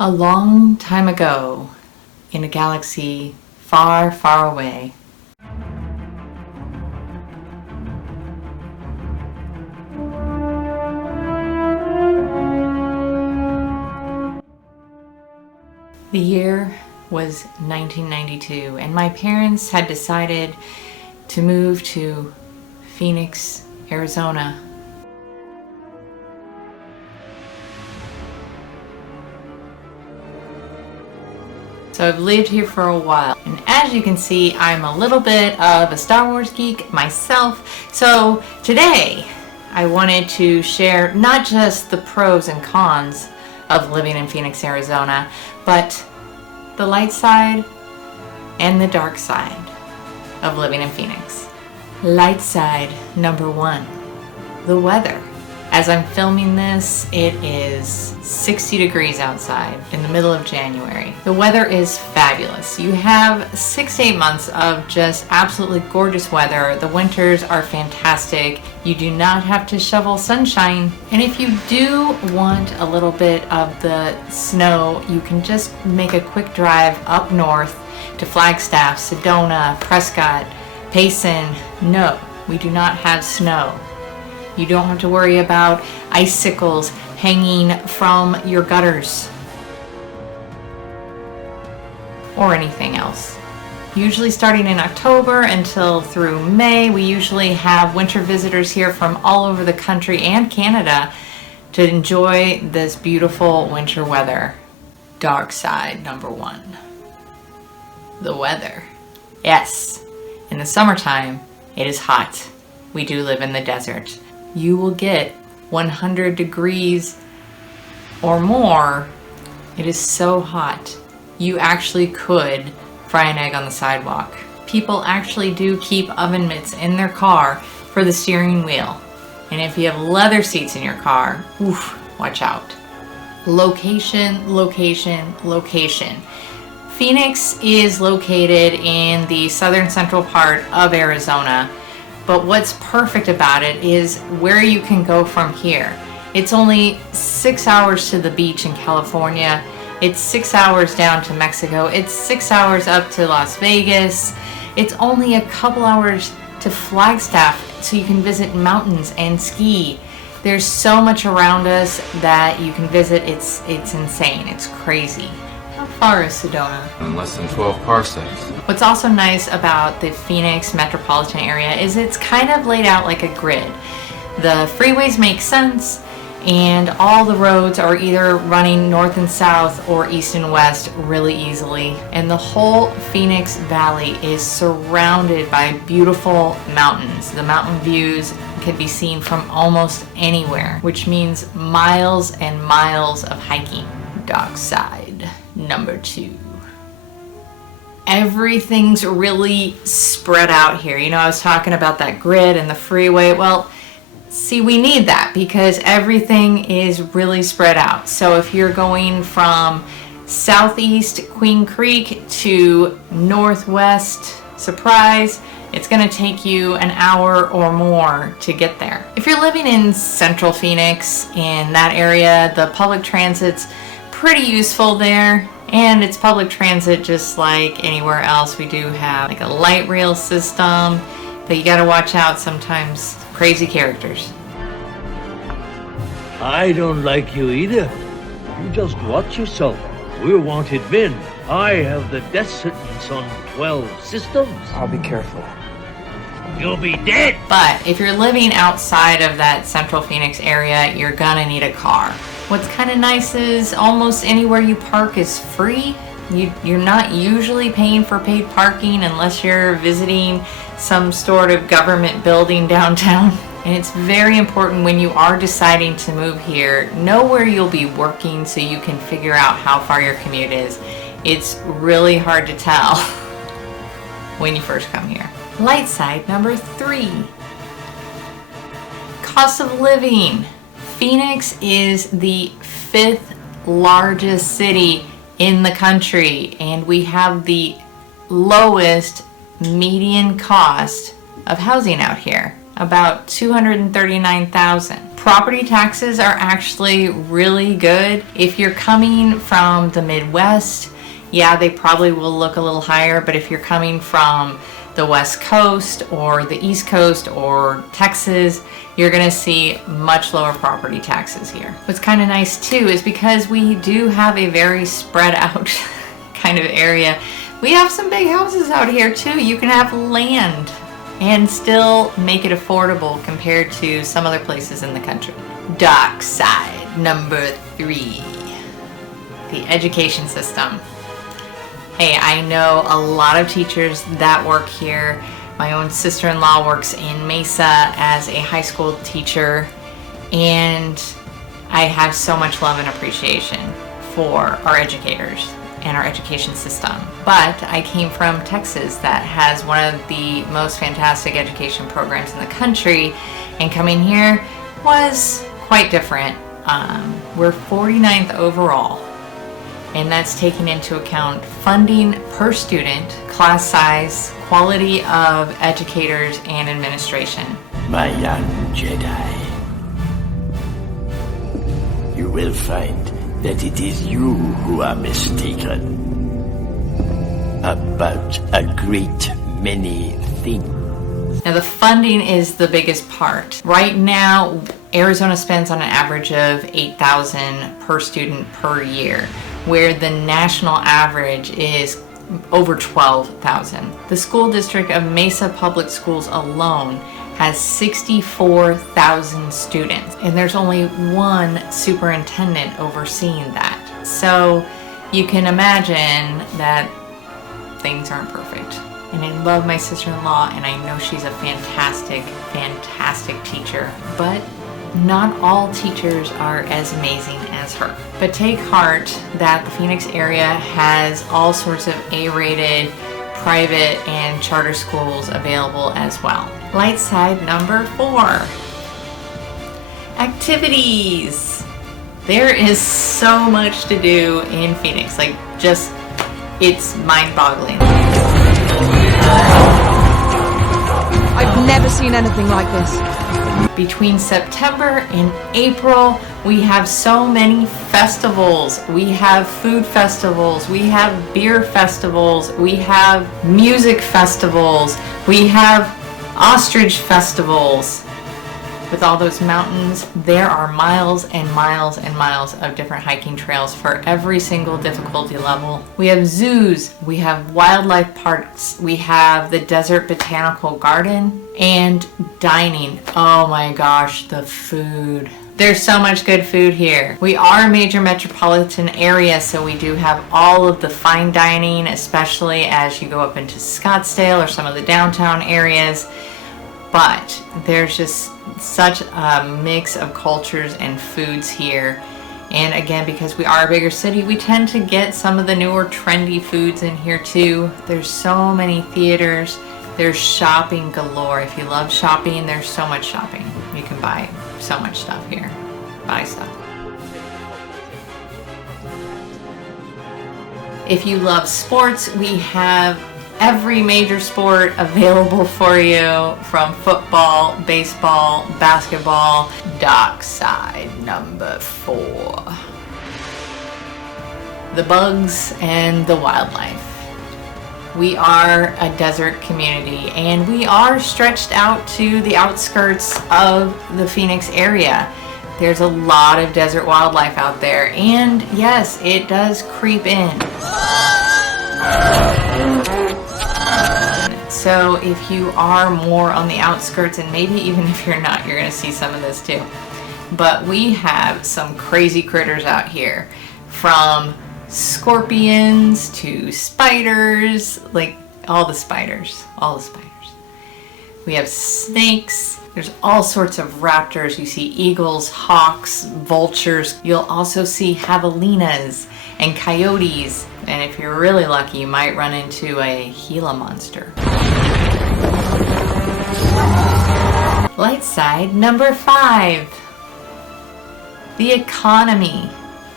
A long time ago, in a galaxy far, far away, the year was 1992, and my parents had decided to move to Phoenix, Arizona. So I've lived here for a while, and as you can see, I'm a little bit of a Star Wars geek myself. So today I wanted to share not just the pros and cons of living in Phoenix, Arizona, but the light side and the dark side of living in Phoenix. Light side number one, the weather. As I'm filming this, it is 60 degrees outside in the middle of January. The weather is fabulous. You have 6 to 8 months of just absolutely gorgeous weather. The winters are fantastic. You do not have to shovel sunshine. And if you do want a little bit of the snow, you can just make a quick drive up north to Flagstaff, Sedona, Prescott, Payson. No, we do not have snow. You don't have to worry about icicles hanging from your gutters or anything else. Usually starting in October until through May, we usually have winter visitors here from all over the country and Canada to enjoy this beautiful winter weather. Dark side number one, the weather. Yes, in the summertime, it is hot. We do live in the desert. You will get 100 degrees or more. It is so hot. You actually could fry an egg on the sidewalk. People actually do keep oven mitts in their car for the steering wheel. And if you have leather seats in your car, oof, watch out. Location, location, location. Phoenix is located in the southern central part of Arizona. But what's perfect about it is where you can go from here. It's only 6 hours to the beach in California. It's 6 hours down to Mexico. It's 6 hours up to Las Vegas. It's only a couple hours to Flagstaff so you can visit mountains and ski. There's so much around us that you can visit. It's insane. It's crazy. How far is Sedona? In less than 12 parsecs. What's also nice about the Phoenix metropolitan area is it's kind of laid out like a grid. The freeways make sense, and all the roads are either running north and south or east and west really easily. And the whole Phoenix Valley is surrounded by beautiful mountains. The mountain views can be seen from almost anywhere, which means miles and miles of hiking. Dark side number two. Everything's really spread out here. You know, I was talking about that grid and the freeway. Well, see, we need that because everything is really spread out. So if you're going from southeast Queen Creek to northwest Surprise, it's going to take you an hour or more to get there. If you're living in central Phoenix, in that area, the public transit's pretty useful there. And it's public transit just like anywhere else. We do have like a light rail system, but you gotta watch out sometimes. Crazy characters. I don't like you either. You just watch yourself. We're wanted men. I have the death sentence on 12 systems. I'll be careful. You'll be dead. But if you're living outside of that central Phoenix area, you're gonna need a car. What's kind of nice is almost anywhere you park is free. You're not usually paying for paid parking unless you're visiting some sort of government building downtown. And it's very important when you are deciding to move here, know where you'll be working so you can figure out how far your commute is. It's really hard to tell when you first come here. Light side number three, cost of living. Phoenix is the 5th largest city in the country, and we have the lowest median cost of housing out here, about $239,000. property taxes are actually really good. If you're coming from the Midwest, yeah, they probably will look a little higher, but if you're coming from the West Coast or the East Coast or Texas, you're gonna see much lower property taxes here. What's kind of nice too is because we do have a very spread out kind of area, we have some big houses out here too. You can have land and still make it affordable compared to some other places in the country. Dark side number 3, the education system. Hey, I know a lot of teachers that work here. My own sister-in-law works in Mesa as a high school teacher, and I have so much love and appreciation for our educators and our education system. But I came from Texas that has one of the most fantastic education programs in the country, and coming here was quite different. We're 49th overall, and that's taking into account funding per student, class size, quality of educators, and administration. My young Jedi, you will find that it is you who are mistaken about a great many things. Now the funding is the biggest part. Right now, Arizona spends on an average of $8,000 per student per year, where the national average is over $12,000. The school district of Mesa Public Schools alone has 64,000 students, and there's only one superintendent overseeing that. So you can imagine that things aren't perfect. And I love my sister-in-law, and I know she's a fantastic, fantastic teacher, but not all teachers are as amazing as her. But take heart that the Phoenix area has all sorts of A-rated private and charter schools available as well. Light side number 4. Activities. There is so much to do in Phoenix. Like, just, it's mind-boggling. I've never seen anything like this. Between September and April, we have so many festivals. We have food festivals, we have beer festivals, we have music festivals, we have ostrich festivals. With all those mountains, there are miles and miles and miles of different hiking trails for every single difficulty level. We have zoos, we have wildlife parks, we have the Desert Botanical Garden, and dining. Oh my gosh, the food. There's so much good food here. We are a major metropolitan area, so we do have all of the fine dining, especially as you go up into Scottsdale or some of the downtown areas. But there's just such a mix of cultures and foods here. And again, because we are a bigger city, we tend to get some of the newer trendy foods in here too. There's so many theaters. There's shopping galore. If you love shopping, there's so much shopping. You can buy so much stuff here. Buy stuff. If you love sports, we have every major sport available for you, from football, baseball, basketball. Dark side number 4. The bugs and the wildlife. We are a desert community, and we are stretched out to the outskirts of the Phoenix area. There's a lot of desert wildlife out there, and yes, it does creep in. So if you are more on the outskirts, and maybe even if you're not, you're going to see some of this too. But we have some crazy critters out here, from scorpions to spiders, like all the spiders. We have snakes. There's all sorts of raptors. You see eagles, hawks, vultures. You'll also see javelinas and coyotes. And if you're really lucky, you might run into a Gila monster. Light side number 5. The economy.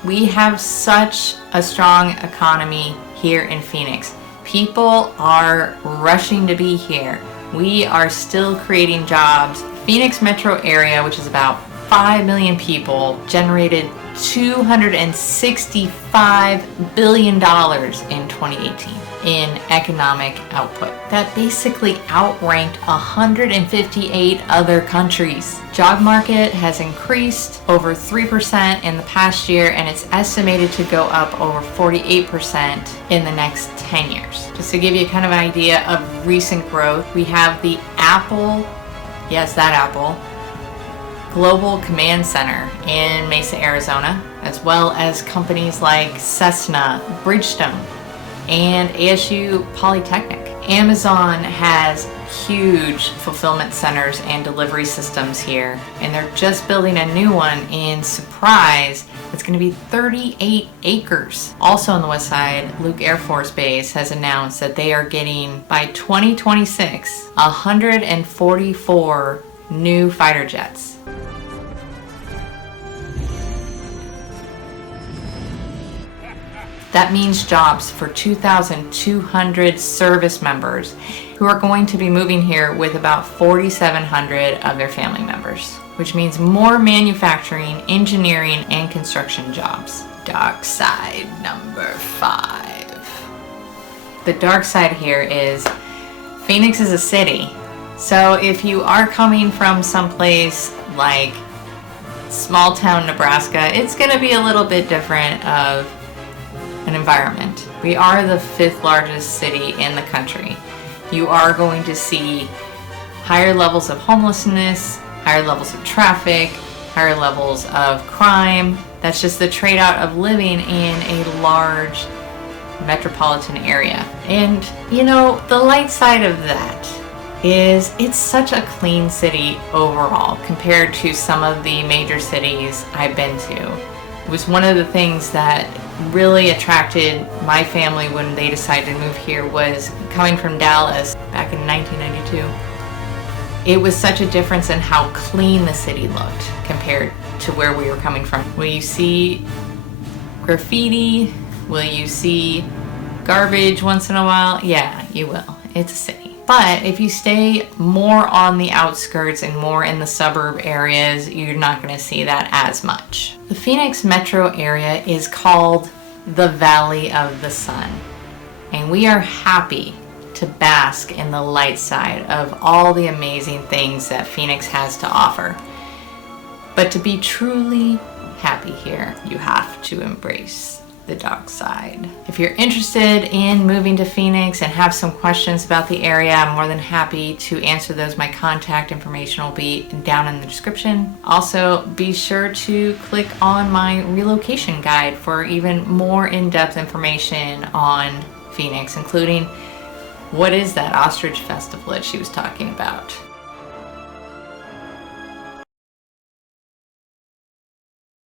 We have such a strong economy here in Phoenix. People are rushing to be here. We are still creating jobs. Phoenix metro area, which is about 5 million people generated $265 billion in 2018 in economic output. That basically outranked 158 other countries. Job market has increased over 3% in the past year, and it's estimated to go up over 48% in the next 10 years. Just to give you kind of an idea of recent growth, we have the Apple, yes, that Apple, Global Command Center in Mesa, Arizona, as well as companies like Cessna, Bridgestone, and ASU Polytechnic. Amazon has huge fulfillment centers and delivery systems here, and they're just building a new one in Surprise. It's going to be 38 acres. Also on the west side, Luke Air Force Base has announced that they are getting, by 2026, 144 new fighter jets. That means jobs for 2,200 service members who are going to be moving here with about 4,700 of their family members, which means more manufacturing, engineering, and construction jobs. Dark side number 5. The dark side here is Phoenix is a city. So if you are coming from someplace like small town Nebraska, it's going to be a little bit different of an environment. We are the 5th largest city in the country. You are going to see higher levels of homelessness, higher levels of traffic, higher levels of crime. That's just the trade-out of living in a large metropolitan area. And you know, the light side of that is it's such a clean city overall compared to some of the major cities I've been to. It was one of the things that really attracted my family when they decided to move here, was coming from Dallas back in 1992. It was such a difference in how clean the city looked compared to where we were coming from. Will you see graffiti? Will you see garbage once in a while? Yeah, you will. It's a city. But if you stay more on the outskirts and more in the suburb areas, you're not going to see that as much. The Phoenix metro area is called the Valley of the Sun, and we are happy to bask in the light side of all the amazing things that Phoenix has to offer. But to be truly happy here, you have to embrace the dark side. If you're interested in moving to Phoenix and have some questions about the area, I'm more than happy to answer those. My contact information will be down in the description. Also, be sure to click on my relocation guide for even more in-depth information on Phoenix, including what is that ostrich festival that she was talking about.